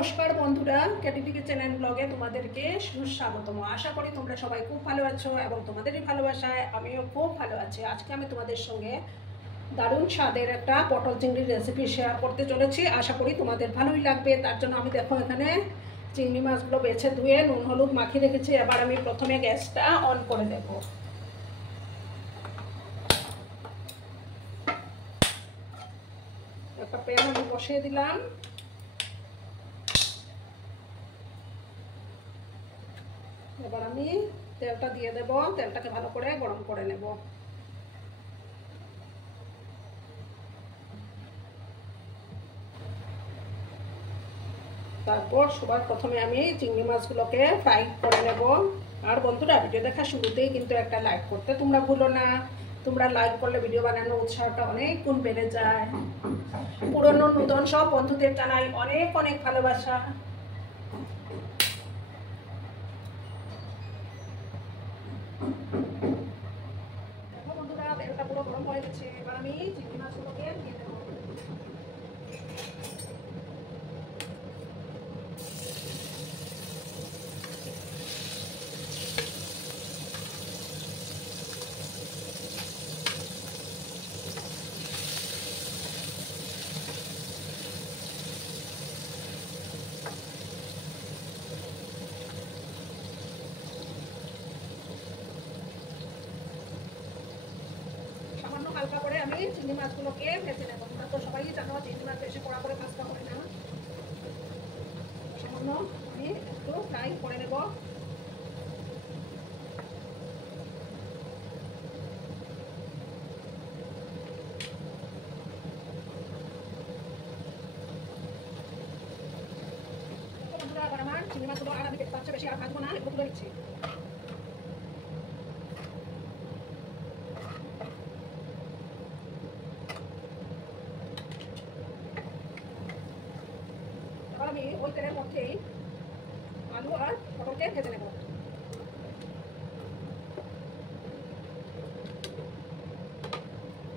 নমস্কার বন্ধুরা, ক্যাটিটিভি চ্যানেল ব্লগে তোমাদেরকে সুস্বাগতম। আশা করি তোমরা সবাই খুব ভালো আছো এবং তোমাদেরই ভালোবাসায় আমিও খুব ভালো আছি। আজকে আমি তোমাদের সঙ্গে দারুণ স্বাদের একটা পটল চিংড়ির রেসিপি শেয়ার করতে চলেছি। আশা করি তোমাদের ভালোই লাগবে। তার জন্য আমি দেখো এখানে চিংড়ি মাছগুলো বেছে ধুয়ে নুন হলুদ মাখিয়ে রেখেছি। এবার আমি প্রথমে গ্যাসটা অন করে দেব। একটা প্যান আমি বসিয়ে দিলাম। এবার আমি তেলটা দিয়ে দেব। তেলটাকে ভালো করে গরম করে নেব। তারপর সবার প্রথমে আমি চিংড়ি মাছগুলোকে ফ্রাই করে নেব। আর বন্ধুরা, ভিডিও দেখা শুরুতেই কিন্তু একটা লাইক করতে তোমরা ভুলো না। তোমরা লাইক করলে ভিডিও বানানোর উৎসাহটা অনেক গুণ বেড়ে যায়। পুরনো নতুন সব বন্ধুদের জানাই অনেক অনেক ভালোবাসা। দেখো বন্ধুরা, তেলটা পুরো গরম হয়ে গেছে। এবার আমি চিংড়ি মাছগুলোকে দিয়ে দেবো। হালকা করে আমি চিংড়ি মাছগুলোকে ভেজে নেব। তোমরা তো সবাই জানো চিংড়ি মাছ বেশি কড়া করে ভাজতে হয় না। সামান্য আমি একটু ফ্রাই করে নেব। বন্ধুরা, আবার আমার চিংড়ি মাছগুলো আর আমি দেখতে পাচ্ছি বেশি আর ভাজবো না, এগুলো তুলে নিচ্ছি। আমি ওই তেলের মধ্যেই আলু আর পটলকে ভেজে নেব।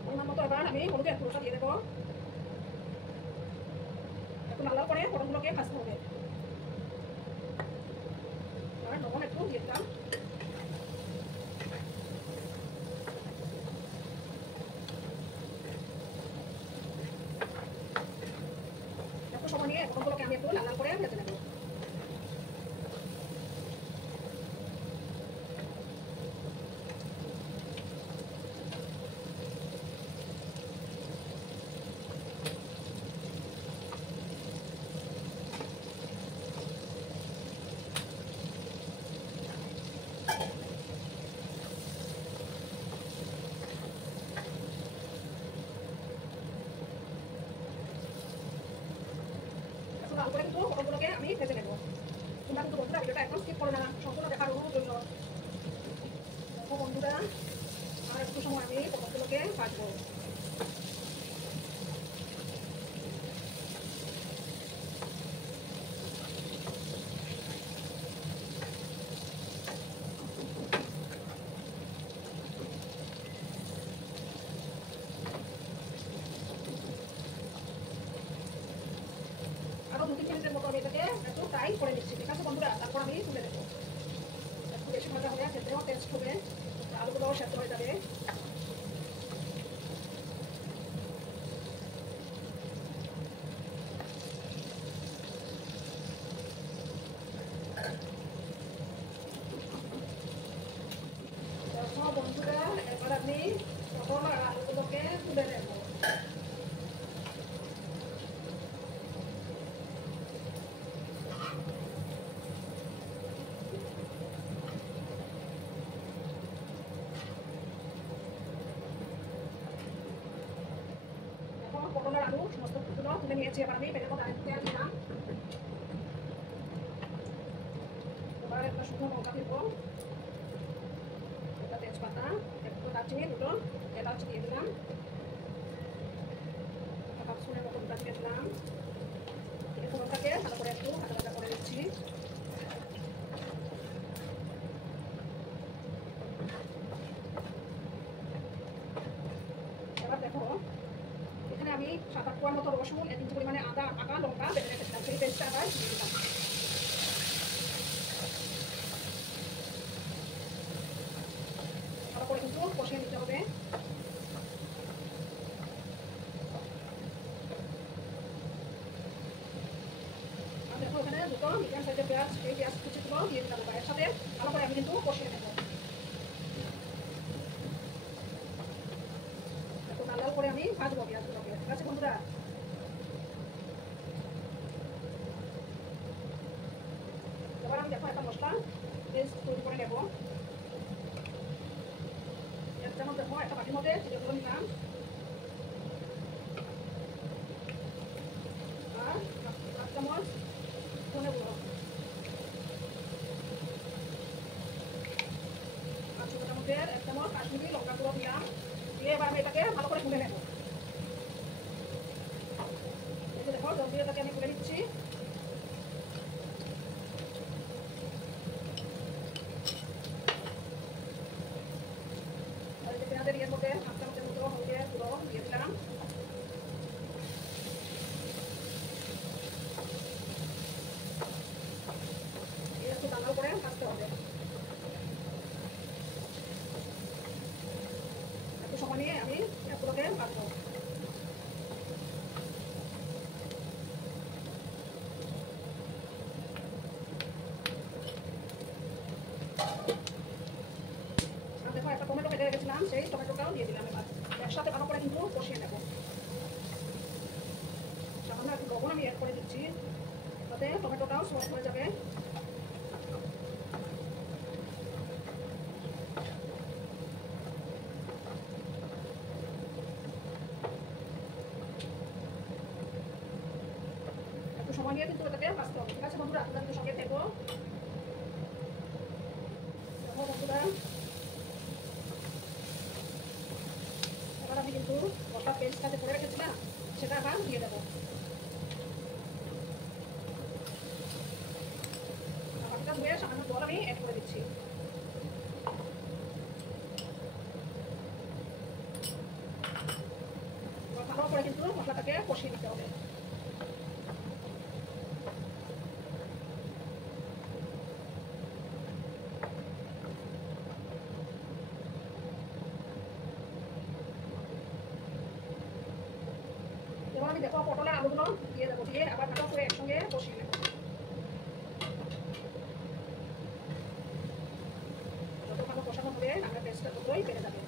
পরিমাণ মতো এবার আমি হলুদের গুঁড়োটা দিয়ে দেবো। একটু লাল লাল করে পটলগুলোকে ভাজতে হবে। আর লবণ একটু দিয়ে দিলাম। একটু সময় নিয়ে পটলগুলোকে আমি একটু লাল লাল করে ভেজে নেব। লাল করে কিন্তু পটলগুলোকে আমি ভেজে নেব। তোমরা কিন্তু বন্ধুরা ভিডিওটা একদম স্কিপ করো না, সম্পূর্ণ দেখার অনুরোধ রইল। দেখো বন্ধুরা, আর একটু সময় আমি পটলগুলোকে ভাজবো। আরো 2-3 মিনিটের মতো আমি এটাকে একটু ফ্রাই করে নিচ্ছি। ঠিক আছে বন্ধুরা, তারপর আমি তুলে দেবো। একটু বেশি ভাজা হলে খেতেও টেস্ট হবে, আলুগুলোও সেদ্ধ হয়ে যাবে। দেখো বন্ধুরা, এবার আমি পটল আর আলুগুলোকে তুলে নেব। পটল আর আলু সমস্ত গুলো তুলে নিয়েছি। এবার আমি প্যানের মধ্যে তেল দিলাম। এবার একটা শুকনো লঙ্কা দিব, একটা তেজপাতা, একটু দারচিনি, দুটো এলাচ দিয়ে দিলাম, একটা পাঁচফোড়নের মতো গোটা দিয়ে দিলাম। এই ফোড়নটাকে ভালো করে একটু ভাজা ভাজা করে দিচ্ছি। এবার দেখো, এখানে আমি 7-8 কোয়ার মতো রসুন, 1 ইঞ্চি পরিমাণে আদা, পাকা লঙ্কা বেটে রেখেছিলাম। সেই পেস্টটা মশলায় দিয়ে দিলাম। ভালো করে কিন্তু কষিয়ে নিতে হবে। আর দেখো এখানে দুটো মিডিয়াম সাইজের পেঁয়াজ, এই পেঁয়াজ কুচিগুলো দিয়ে দিলাম এর সাথে ভালো করে আমি কিন্তু কষিয়ে নেবো। একটু লাল লাল করে আমি ভাজবো পেঁয়াজগুলোকে। ঠিক আছে বন্ধুরা? এবার আমি দেখো একটা মশলা পেস্ট তৈরি করে নেবো। এক চামচ দেখো একটা বাটির মধ্যে জিরে গুঁড়ো নিলাম, আর 1 চামচ ধনে গুঁড়ো, আর ছোটো চামচের 1 চামচ কাশ্মীরি লঙ্কা গুঁড়ো দিলাম। দিয়ে এবার আমি এটাকে ভালো করে ভুনে নেবো। এই যে দেখো জল দিয়ে এটাকে আমি ভুনে নিচ্ছি। আর এই যে পেঁয়াজের ইয়ের মধ্যে 1 চামচের মতো হলুদের গুঁড়ো দিয়ে দিলাম। একটু লাল করে ভাজতে হবে। একটু সময় নিয়ে আমি এগুলোকে ভাজবো। দেখো একটা টমেটো কেটে রেখেছিলাম, সেই টমেটোটাও দিয়ে দিলাম। এবার একসাথে ভালো করে কিন্তু কষিয়ে নেবো। সামান্য একটু লবণ আমি অ্যাড করে দিচ্ছি, তাতে টমেটোটাও সফট হয়ে যাবে। একটু সময় নিয়ে কিন্তু এটাকে ভাজতে হবে। ঠিক আছে বন্ধুরা? আপনারা কিন্তু সঙ্গে থেকো। দেখো বন্ধুরা, এবার আমি কিন্তু মশলা পেস্টটাতে করে রেখেছিলাম সেটা আবার দিয়ে দেবো। বাটিটা ধুয়ে সামান্য জল আমি অ্যাড করে দিচ্ছি। ভালো করে কিন্তু মশলাটাকে কষিয়ে দিতে হবে। এবার আমি দেখো পটলের আলুগুলো দিয়ে দেবো, দিয়ে আবার ভালো করে একসঙ্গে কষিয়ে নেবো। যত ভালো কষানো হবে রান্নার টেস্টটা ততই বেড়ে যাবে।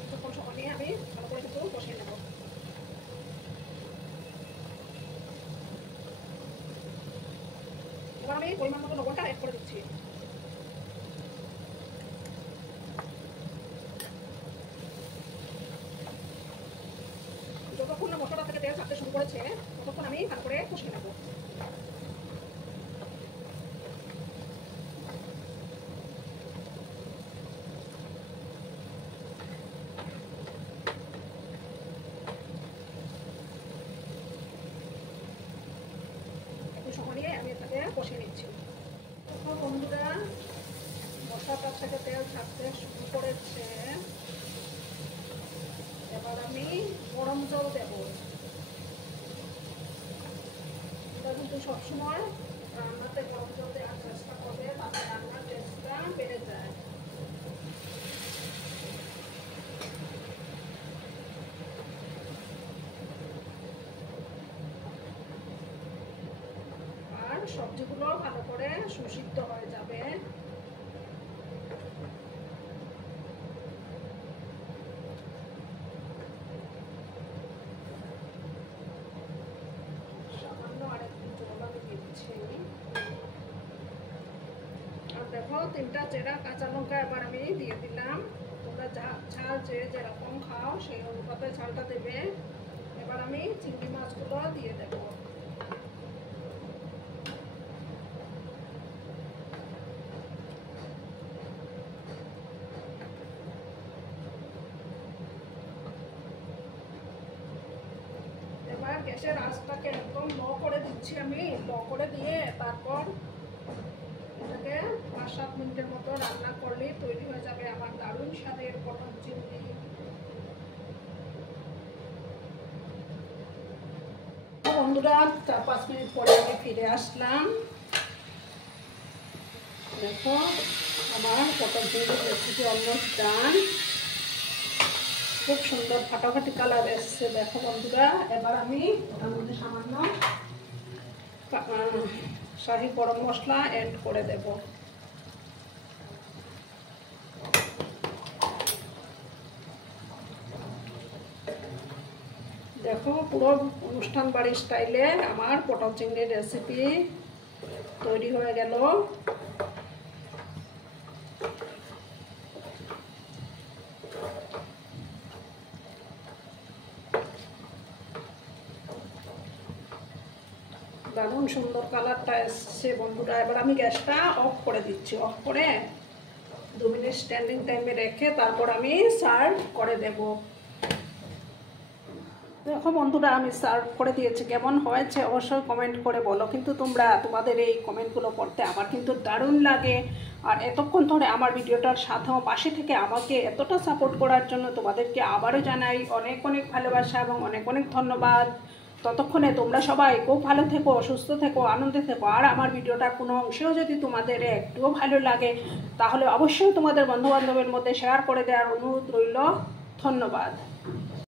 কিছুক্ষণ সময় নিয়ে আমি ভালো করে কিন্তু কষিয়ে নেবো। এবার আমি পরিমাণ মতো লবণটা অ্যাড করে দিচ্ছি। যতক্ষণ না মশলা থেকে তেল ছাড়তে শুরু করেছে ততক্ষণ আমি ভালো করে কষিয়ে নেবো। একটু সময় নিয়ে আমি এটাকে কষিয়ে নিচ্ছি। বন্ধুরা, মশলাটার থেকে তেল ছাড়তে শুরু করেছে। এবার আমি গরম জল দেব। এটা কিন্তু সবসময় রান্নাতে গরম জল দেওয়ার চেষ্টা করবে, তাতে রান্নার টেস্টটা বেড়ে যায়। আর সবজিগুলো ভালো করে সুসিদ্ধ হয়ে যাবে। সামান্য আরেকটু জল আমি দিচ্ছি। আর দেখো 3টা চেরা কাঁচা লঙ্কা এবার আমি দিয়ে দিলাম। তোমরা ঝাল যে যেরকম খাও সেই অনুপাতে ঝালটা দেবে। এবার আমি চিংড়ি মাছগুলো দিয়ে দেবো। এবার গ্যাসের আঁচটাকে একদম লো করে দিচ্ছি আমি। লো করে দিয়ে তারপর এটাকে 5-7 মিনিটের মতো রান্না করলেই তৈরি হয়ে যাবে আমার দারুণ স্বাদের পটল চিংড়ি। বন্ধুরা 4-5 মিনিট পরে আমি ফিরে আসলাম। দেখো আমার পটল চিংড়ির রেসিপি অলমোস্ট ডান। খুব সুন্দর ফাটাফাটি কালার এসছে দেখো বন্ধুরা। এবার আমি ওটার মধ্যে সামান্য শাহি গরম মশলা অ্যাড করে দেব। দেখো পুরো অনুষ্ঠান বাড়ির স্টাইলে আমার পটল চিংড়ির রেসিপি তৈরি হয়ে গেল। দারুণ সুন্দর কালারটা এসছে বন্ধুরা। এবার আমি গ্যাসটা অফ করে দিচ্ছি। অফ করে 2 মিনিট স্ট্যান্ডিং টাইমে রেখে তারপর আমি সার্ভ করে দেব। দেখো বন্ধুরা আমি সার্ভ করে দিয়েছি। কেমন হয়েছে অবশ্যই কমেন্ট করে বলো। কিন্তু তোমাদের এই কমেন্টগুলো পড়তে আমার কিন্তু দারুণ লাগে। আর এতক্ষণ ধরে আমার ভিডিওটার সাথেও পাশে থেকে আমাকে এতটা সাপোর্ট করার জন্য তোমাদেরকে আবারও জানাই অনেক অনেক ভালোবাসা এবং অনেক অনেক ধন্যবাদ। ততক্ষণে তোমরা সবাই খুব ভালো থেকো, সুস্থ থেকো, আনন্দে থেকো। আর আমার ভিডিওটার কোনো অংশেও যদি তোমাদের একটুও ভালো লাগে তাহলে অবশ্যই তোমাদের বন্ধুবান্ধবের মধ্যে শেয়ার করে দেওয়ার অনুরোধ রইল। ধন্যবাদ।